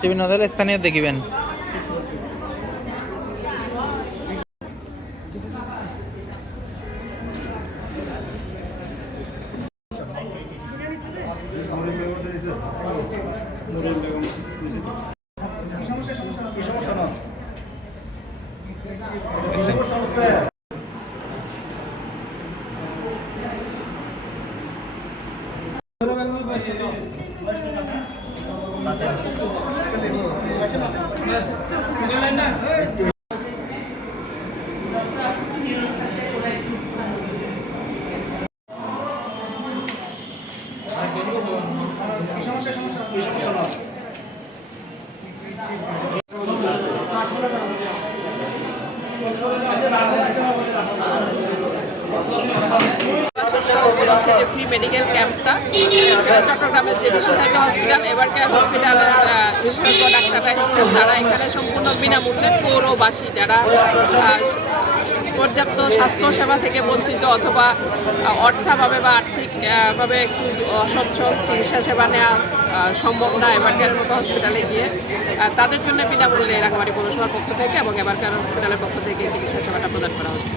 TV নজর স্থানীয় দেখিবেন। সপ্তাহ উপলক্ষে যে ফ্রি মেডিকেল ক্যাম্পটা চট্টগ্রামের যে বিশেষায়িত হসপিটাল এবার আহ, তারা এখানে সম্পূর্ণ বিনামূল্যে পৌরবাসী যারা পর্যাপ্ত স্বাস্থ্য সেবা থেকে বঞ্চিত অথবা অর্থাভাবে বা আর্থিকভাবে একটু অসচ্ছল চিকিৎসা সেবা নেওয়া সম্ভব না এবারকার মতো হসপিটালে গিয়ে তাদের জন্য বিনামূল্যে রাঙামাটি পৌরসভার পক্ষ থেকে এবং এবারকার হসপিটালের পক্ষ থেকে চিকিৎসা সেবাটা প্রদান করা হচ্ছে।